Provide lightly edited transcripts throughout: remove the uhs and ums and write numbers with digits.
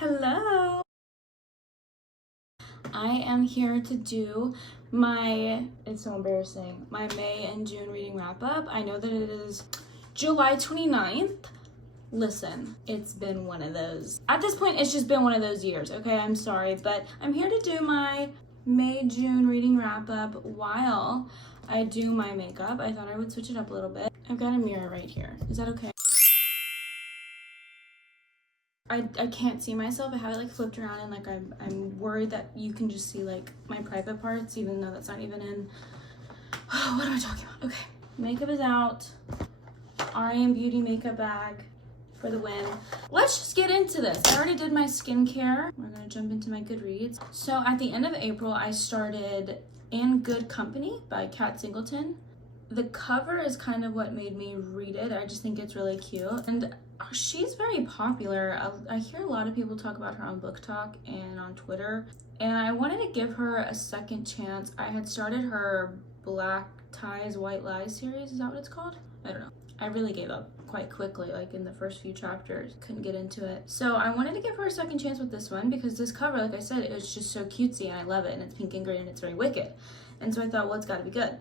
Hello! I am here to do my, it's so embarrassing, my May and June reading wrap up. I know that it is July 29th. Listen, it's been one of those. At this point, it's just been one of those years, okay? I'm sorry, but I'm here to do my May-June reading wrap up while I do my makeup. I thought I would switch it up a little bit. I've got a mirror right here. Is that okay? I can't see myself. I have it like flipped around and like I'm worried that you can just see like my private parts, even though that's not even in. What am I talking about? Okay, makeup is out. REM Beauty makeup bag for the win. Let's just get into this. I already did my skincare. We're gonna jump into my Goodreads. So at the end of April, I started In Good Company by Kat Singleton. The cover is kind of what made me read it. I just think it's really cute. And she's very popular. I hear a lot of people talk about her on Book Talk and on Twitter. And I wanted to give her a second chance. I had started her Black Ties, White Lies series. Is that what it's called? I don't know. I really gave up quite quickly, like in the first few chapters. Couldn't get into it. So I wanted to give her a second chance with this one because this cover, like I said, is just so cutesy and I love it. And it's pink and green and it's very wicked. And so I thought, well, it's gotta be good.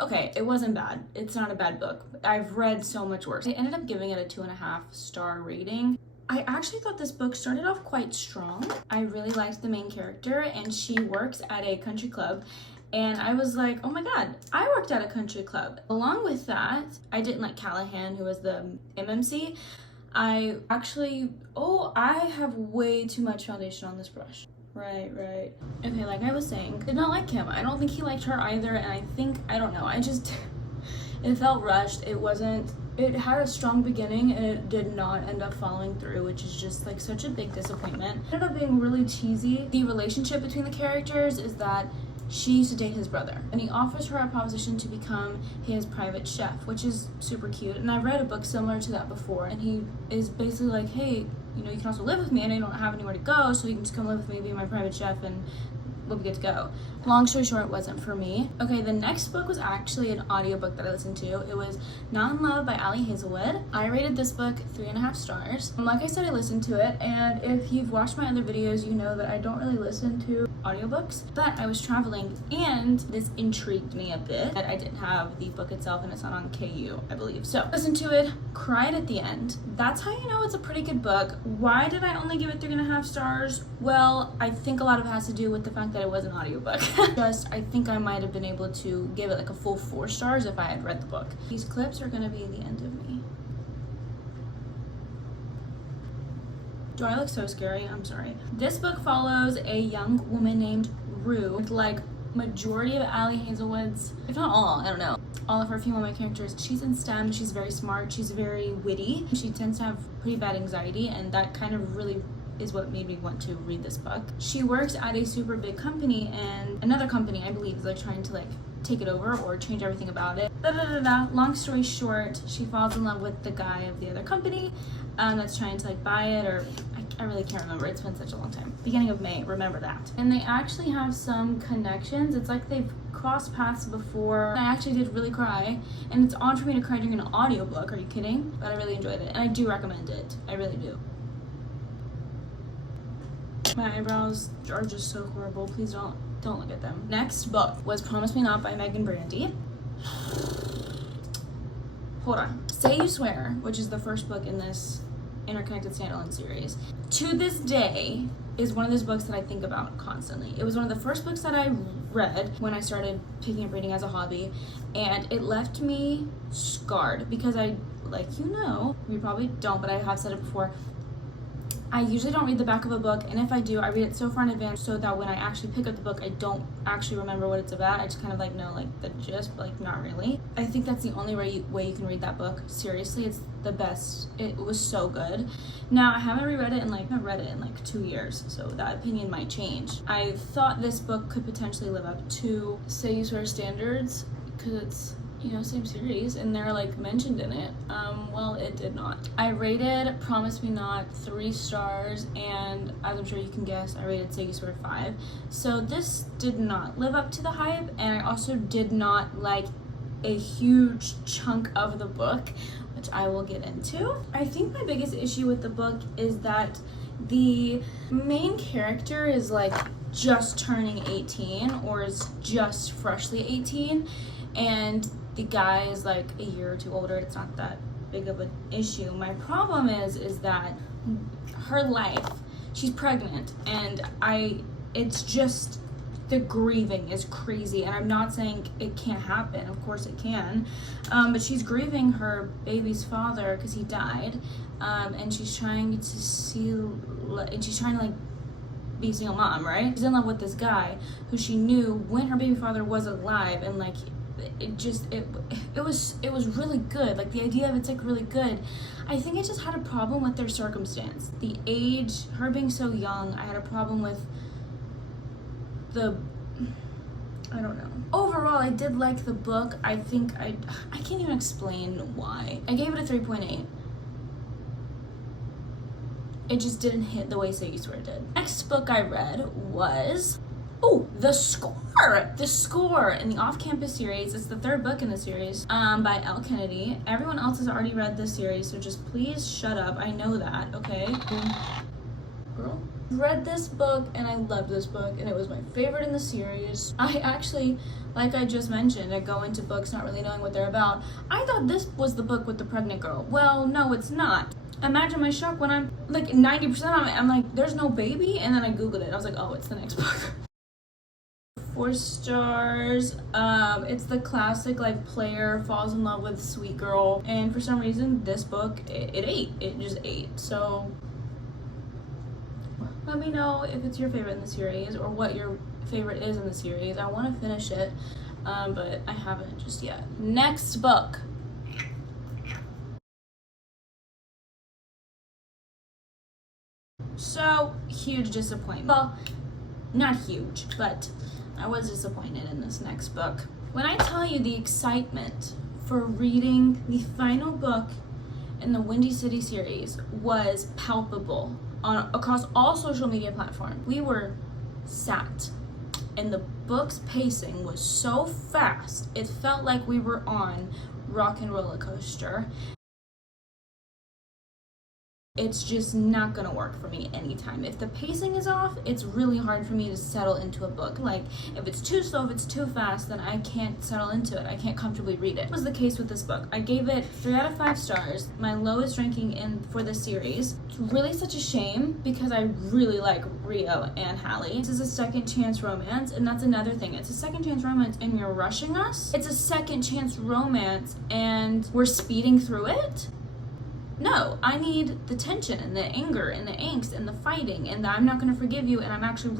Okay, it wasn't bad. It's not a bad book. I've read so much worse. I ended up giving it a 2.5-star rating. I actually thought this book started off quite strong. I really liked the main character and she works at a country club. And I was like, oh my god, I worked at a country club. Along with that, I didn't like Callahan, who was the MMC. I have way too much foundation on this brush. Right. Okay, like I was saying, did not like him. I don't think he liked her either, and I don't know, it felt rushed. It had a strong beginning, and it did not end up following through, which is just like such a big disappointment. It ended up being really cheesy. The relationship between the characters is that she used to date his brother, and he offers her a proposition to become his private chef, which is super cute. And I've read a book similar to that before, and he is basically like, hey, you know, you can also live with me and I don't have anywhere to go, so you can just come live with me, be my private chef, and we'll be good to go. Long story short, it wasn't for me. Okay, the next book was actually an audiobook that I listened to. It was Not in Love by Ali Hazelwood. I rated this book 3.5 stars. Like I said, I listened to it, and if you've watched my other videos, you know that I don't really listen to audiobooks, but I was traveling and this intrigued me a bit. I didn't have the book itself and it's not on KU, I believe. So listened to it, cried at the end. That's how you know it's a pretty good book. Why did I only give it 3.5 stars? Well, I think a lot of it has to do with the fact that it was an audiobook. I think I might have been able to give it like a full 4 stars if I had read the book. These clips are gonna be the end of me. Do I look so scary? I'm sorry. This book follows a young woman named Rue. Like majority of Ali Hazelwood's, if not all, I don't know, all of her female main characters, she's in STEM, she's very smart, she's very witty. She tends to have pretty bad anxiety, and that kind of really is what made me want to read this book. She works at a super big company, and another company, I believe, is like trying to like take it over or change everything about it. Long story short, she falls in love with the guy of the other company that's trying to like buy it, or I really can't remember. It's been such a long time. Beginning of May, remember that. And they actually have some connections. It's like they've crossed paths before. I actually did really cry, and it's odd for me to cry during an audiobook. Are you kidding? But I really enjoyed it, and I do recommend it. I really do. My eyebrows are just so horrible. Please don't look at them. Next book was Promise Me Not by Megan Brandy. Hold on. Say You Swear, which is the first book in this interconnected standalone series, to this day is one of those books that I think about constantly. It was one of the first books that I read when I started picking up reading as a hobby, and it left me scarred because I, like, you know, you probably don't, but I have said it before, I usually don't read the back of a book, and if I do, I read it so far in advance so that when I actually pick up the book, I don't actually remember what it's about. I just kind of like know like the gist, but like not really. I think that's the only way you can read that book. Seriously, it's the best. It was so good. Now, I haven't reread it in like 2 years, so that opinion might change. I thought this book could potentially live up to Say You Swear standards because it's, you know, same series, and they're like mentioned in it. Well, it did not. I rated Promise Me Not 3 stars, and as I'm sure you can guess, I rated Say You Swear 5. So this did not live up to the hype, and I also did not like a huge chunk of the book, which I will get into. I think my biggest issue with the book is that the main character is like just turning 18 or is just freshly 18, and the guy is like a year or two older. It's not that big of an issue. My problem is that her life, she's pregnant, and it's just, the grieving is crazy. And I'm not saying it can't happen, of course it can, but she's grieving her baby's father because he died, and she's trying to like be a single mom, right? She's in love with this guy who she knew when her baby father was alive, and like it was really good. Like the idea of it's like really good. I think I just had a problem with their circumstance, the age, her being so young. I had a problem with I don't know. Overall, I did like the book. I think I can't even explain why. I gave it a 3.8. It just didn't hit the way Say You Swear did. Next book I read was, The Score. The Score in the Off-Campus series. It's the third book in the series, by Elle Kennedy. Everyone else has already read this series, so just please shut up. I know that, okay? Girl. Read this book and I loved this book, and it was my favorite in the series. I actually, like I just mentioned, I go into books not really knowing what they're about. I thought this was the book with the pregnant girl. Well, no, it's not. Imagine my shock when I'm like 90% of it, I'm like, there's no baby, and then I googled it. I was like, oh, it's the next book. 4 stars. It's the classic like player falls in love with sweet girl, and for some reason this book it just ate. So let me know if it's your favorite in the series or what your favorite is in the series. I want to finish it, but I haven't just yet. Next book. So, huge disappointment. Well, not huge, but I was disappointed in this next book. When I tell you the excitement for reading the final book in the Windy City series was palpable across all social media platforms. We were sat, and the book's pacing was so fast, it felt like we were on Rock and Roller Coaster. It's just not gonna work for me anytime. If the pacing is off, it's really hard for me to settle into a book. Like, if it's too slow, if it's too fast, then I can't settle into it. I can't comfortably read it. That was the case with this book. I gave it 3 out of 5 stars, my lowest ranking for this series. It's really such a shame because I really like Rio and Hallie. This is a second chance romance, and that's another thing. It's a second chance romance and you're rushing us. It's a second chance romance and we're speeding through it. No, I need the tension and the anger and the angst and the fighting and the I'm not going to forgive you and I'm actually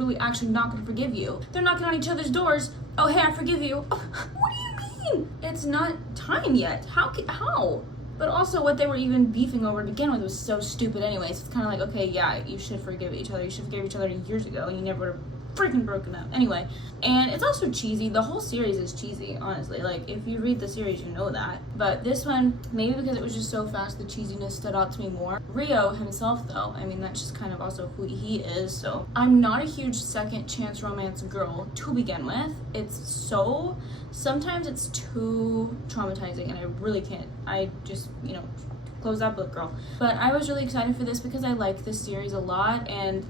not going to forgive you. They're knocking on each other's doors. Oh, hey, I forgive you. Oh, what do you mean? It's not time yet. How? But also what they were even beefing over to begin with was so stupid anyways. It's kind of like, okay, yeah, you should forgive each other. You should forgive each other years ago and you never would have freaking broken up. Anyway, and it's also cheesy. The whole series is cheesy, honestly. Like, if you read the series, you know that. But this one, maybe because it was just so fast, the cheesiness stood out to me more. Rio himself, though, I mean, that's just kind of also who he is. So I'm not a huge second chance romance girl to begin with. Sometimes it's too traumatizing and I really can't. I just, close that book, girl. But I was really excited for this because I like this series a lot, and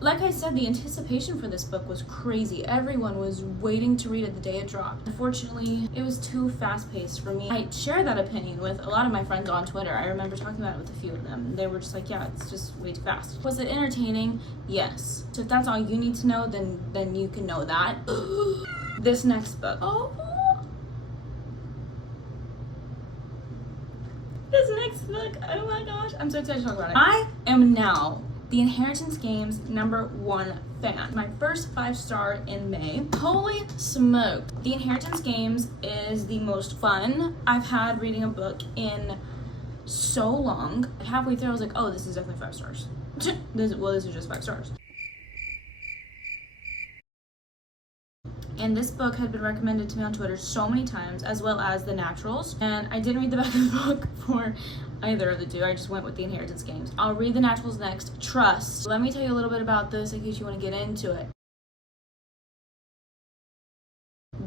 like I said, the anticipation for this book was crazy. Everyone was waiting to read it the day it dropped. Unfortunately, it was too fast-paced for me. I share that opinion with a lot of my friends on Twitter. I remember talking about it with a few of them. They were just like, yeah, it's just way too fast. Was it entertaining? Yes. So if that's all you need to know, then you can know that. This next book. This next book, oh my gosh. I'm so excited to talk about it. I am now The Inheritance Games #1 fan. My first 5-star in May. Holy smoke. The Inheritance Games is the most fun I've had reading a book in so long. Halfway through I was like, oh, this is definitely 5 stars. This is just 5 stars. And this book had been recommended to me on Twitter so many times, as well as The Naturals. And I didn't read the back of the book for either of the two. I just went with The Inheritance Games. I'll read The Naturals next. Trust. Let me tell you a little bit about this in case you want to get into it.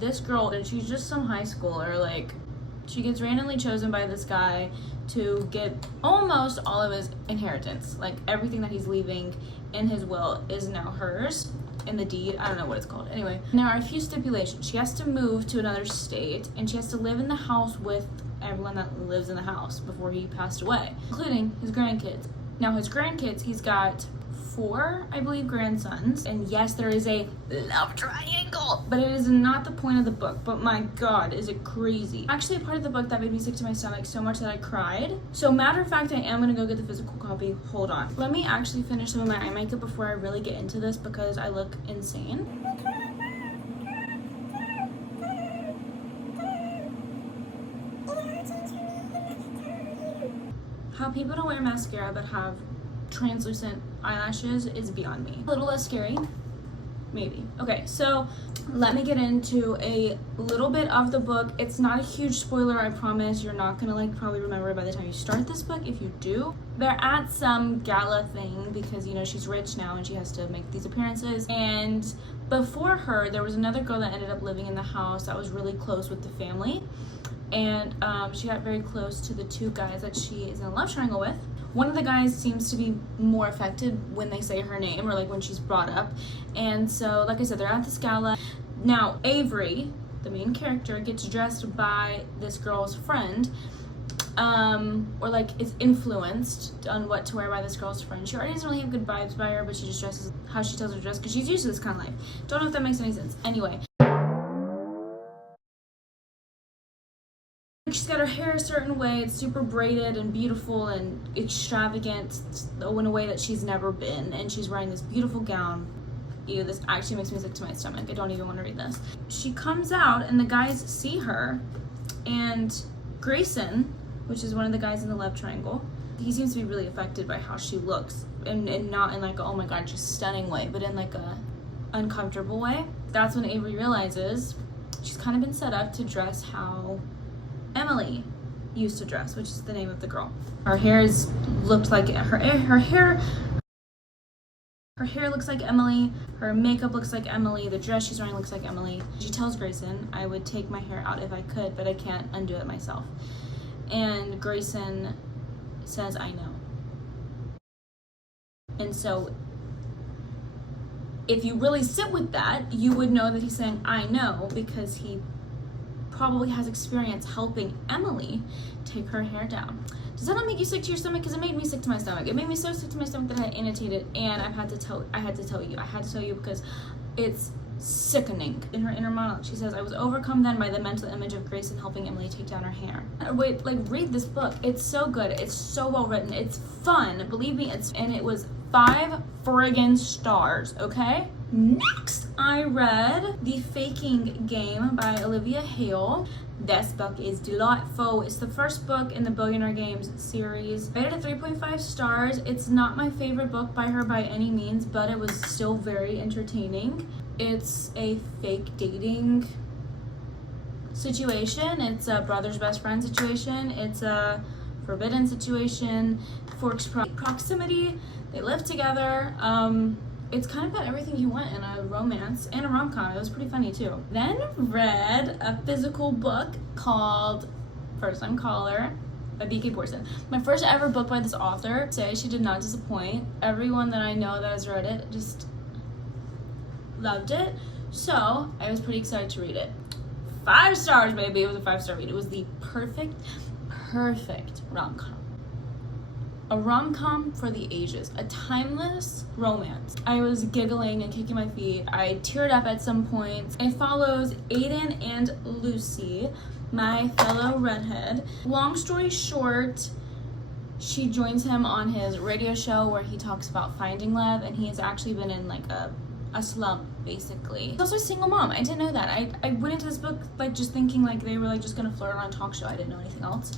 this girl, and she's just some high schooler, like, she gets randomly chosen by this guy to get almost all of his inheritance. Like, everything that he's leaving in his will is now hers in the deed. I don't know what it's called. Anyway, there are a few stipulations. She has to move to another state, and she has to live in the house with everyone that lives in the house before he passed away, including his grandkids. Now, his grandkids, he's got 4, I believe, grandsons, and yes, there is a love triangle, but it is not the point of the book. But my god, is it crazy. Actually, a part of the book that made me sick to my stomach so much that I cried. So matter of fact, I am gonna go get the physical copy. Hold on, let me actually finish some of my eye makeup before I really get into this, because I look insane. How people don't wear mascara but have translucent eyelashes is beyond me. A little less scary, maybe. Okay, so let me get into a little bit of the book. It's not a huge spoiler, I promise. You're not gonna like probably remember it by the time you start this book. If you do, they're at some gala thing because, you know, she's rich now and she has to make these appearances. And before her, there was another girl that ended up living in the house that was really close with the family. And she got very close to the 2 guys that she is in a love triangle with. One of the guys seems to be more affected when they say her name, or like when she's brought up. And so, like I said, they're at this gala. Now, Avery, the main character, gets dressed by this girl's friend, or like is influenced on what to wear by this girl's friend. She already doesn't really have good vibes by her, but she just dresses how she tells her to dress because she's used to this kind of life. Don't know if that makes any sense. Anyway. She's got her hair a certain way. It's super braided and beautiful and extravagant in a way that she's never been. And she's wearing this beautiful gown. Ew, this actually makes me sick to my stomach. I don't even want to read this. She comes out and the guys see her. And Grayson, which is one of the guys in the love triangle, he seems to be really affected by how she looks. And not in like a, oh my god, she's stunning way, but in like a uncomfortable way. That's when Avery realizes she's kind of been set up to dress how Emily used to dress, which is the name of the girl. Her hair looked like her hair looks like Emily, her makeup looks like Emily, the dress she's wearing looks like Emily. She tells Grayson, I would take my hair out if I could, but I can't undo it myself. And Grayson says, I know. And so if you really sit with that, you would know that he's saying, I know, because he probably has experience helping Emily take her hair down. Does that not make you sick to your stomach? Because it made me sick to my stomach. It made me so sick to my stomach that I annotated, and I had to tell you because it's sickening. In her inner monologue, she says, I was overcome then by the mental image of Grayson helping Emily take down her hair. Wait, like, read this book. It's so good. It's so well written. It's fun. Believe me, and it was 5 friggin' stars, okay? Next, I read The Faking Game by Olivia Hale. This book is delightful. It's the first book in the Billionaire Games series. Rated at 3.5 stars. It's not my favorite book by her by any means, but it was still very entertaining. It's a fake dating situation. It's a brother's best friend situation. It's a forbidden situation. Forks proximity. They live together. It's kind of about everything you want in a romance and a rom-com. It was pretty funny too. Then read a physical book called First Time Caller by B.K. Borson. My first ever book by this author. Say she did not disappoint. Everyone that I know that has read it just loved it. So I was pretty excited to read it. 5 stars, baby. It was a 5-star read. It was the perfect rom-com. A rom-com for the ages, a timeless romance. I was giggling and kicking my feet. I teared up at some points. It follows Aiden and Lucy, my fellow redhead. Long story short, she joins him on his radio show where he talks about finding love, and he has actually been in like a slump, basically. She's also a single mom. I didn't know that. I went into this book like just thinking like they were like just gonna flirt on a talk show. I didn't know anything else.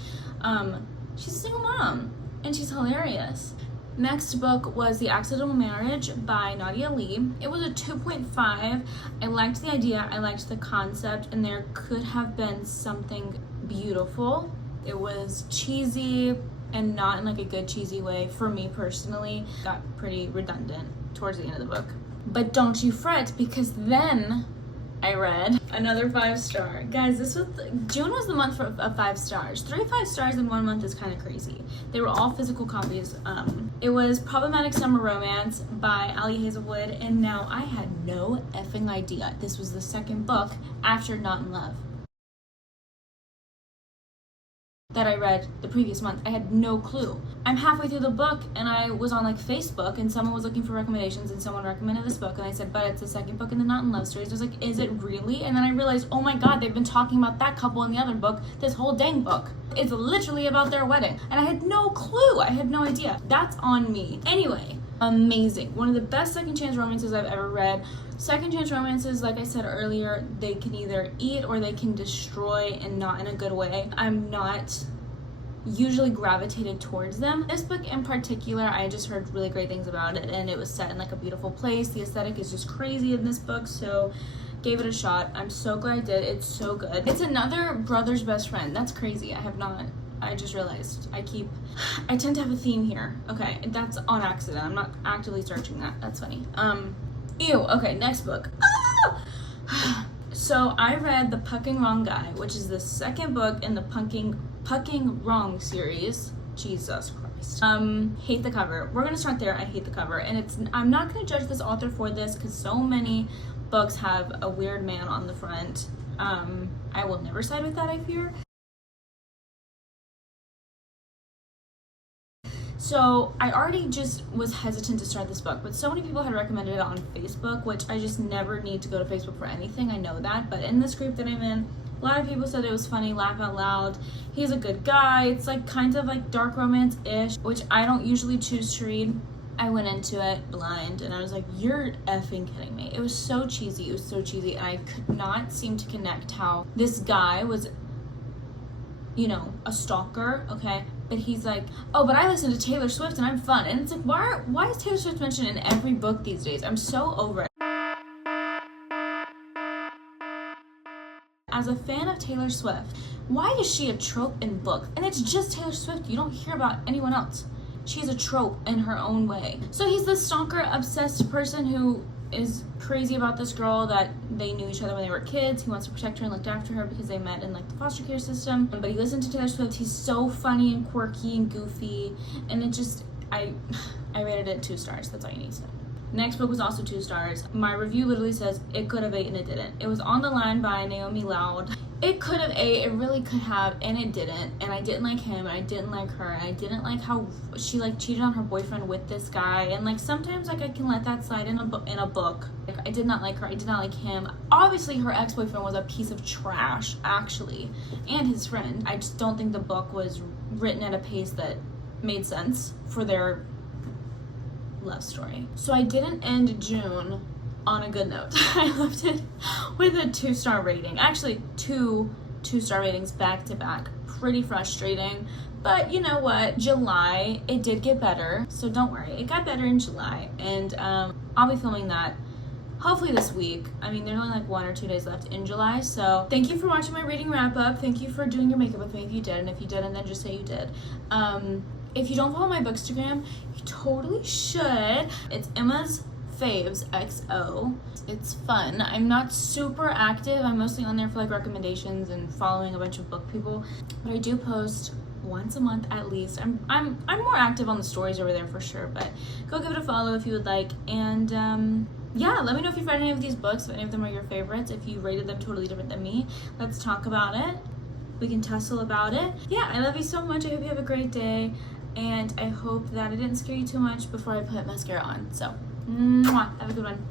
She's a single mom. And she's hilarious. Next book was The Accidental Marriage by Nadia Lee. It was a 2.5. I liked the idea, I liked the concept, and there could have been something beautiful. It was cheesy and not in like a good cheesy way for me personally. Got pretty redundant towards the end of the book. But don't you fret, because then I read another 5-star. Guys, June was the month of 5 stars. 3 5 stars in 1 month is kind of crazy. They were all physical copies. It was Problematic Summer Romance by Ali Hazelwood, and now I had no effing idea this was the second book after Not in Love that I read the previous month. I had no clue. I'm halfway through the book and I was on like Facebook and someone was looking for recommendations and someone recommended this book and I said, but it's the second book in the Not in Love series. I was like, is it really? And then I realized, oh my god, they've been talking about that couple in the other book this whole dang book. It's literally about their wedding. And I had no clue. I had no idea. That's on me. Anyway, amazing. One of the best second chance romances I've ever read. Second chance romances, like I said earlier, they can either eat or they can destroy, and not in a good way. I'm not usually gravitated towards them. This book in particular, I just heard really great things about it, and it was set in like a beautiful place. The aesthetic is just crazy in this book, so gave it a shot. I'm so glad I did. It's so good. It's another brother's best friend. That's crazy. I just realized I tend to have a theme here. Okay, that's on accident. I'm not actively searching that. That's funny. Ew. Okay, next book. Ah! So I read The Pucking Wrong Guy, which is the second book in the Pucking Wrong series. Jesus Christ. Hate the cover. We're gonna start there. I hate the cover, and I'm not gonna judge this author for this because so many books have a weird man on the front. I will never side with that, I fear. So I already just was hesitant to start this book, but so many people had recommended it on Facebook, which I just never need to go to Facebook for anything. I know that, but in this group that I'm in, a lot of people said it was funny, laugh out loud. He's a good guy. It's like kind of like dark romance-ish, which I don't usually choose to read. I went into it blind and I was like, you're effing kidding me. It was so cheesy. It was so cheesy. And I could not seem to connect how this guy was, you know, a stalker, okay? But he's like, oh, but I listen to Taylor Swift and I'm fun. And it's like, why is Taylor Swift mentioned in every book these days? I'm so over it. As a fan of Taylor Swift, why is she a trope in books? And it's just Taylor Swift. You don't hear about anyone else. She's a trope in her own way. So he's this stalker obsessed person who is crazy about this girl that they knew each other when they were kids. He wants to protect her and looked after her because they met in like the foster care system. But he listened to Taylor Swift. He's so funny and quirky and goofy. And it just, I rated it 2 stars. That's all you need to know. Next book was also 2 stars. My review literally says it could have ate and it didn't. It was On the Line by Naomi Loud. It could have ate, it really could have, and it didn't. And I didn't like him, and I didn't like her, and I didn't like how she like cheated on her boyfriend with this guy. And like sometimes like I can let that slide in a book. Like, I did not like her, I did not like him. Obviously her ex-boyfriend was a piece of trash, actually, and his friend. I just don't think the book was written at a pace that made sense for their love story. So I didn't end June on a good note. I left it with a 2-star rating. Actually, 2 2-star ratings back to back. Pretty frustrating. But you know what? July, it did get better. So don't worry. It got better in July. And I'll be filming that hopefully this week. I mean, there's only like 1 or 2 days left in July. So thank you for watching my reading wrap up. Thank you for doing your makeup with me if you did. And if you didn't, then just say you did. If you don't follow my Bookstagram, you totally should. It's emmasfavsxo. It's fun. I'm not super active. I'm mostly on there for like recommendations and following a bunch of book people. But I do post once a month at least. I'm more active on the stories over there for sure. But go give it a follow if you would like. And yeah, let me know if you've read any of these books, if any of them are your favorites, if you rated them totally different than me. Let's talk about it. We can tussle about it. Yeah, I love you so much. I hope you have a great day. And I hope that I didn't scare you too much before I put mascara on. So, mwah, have a good one.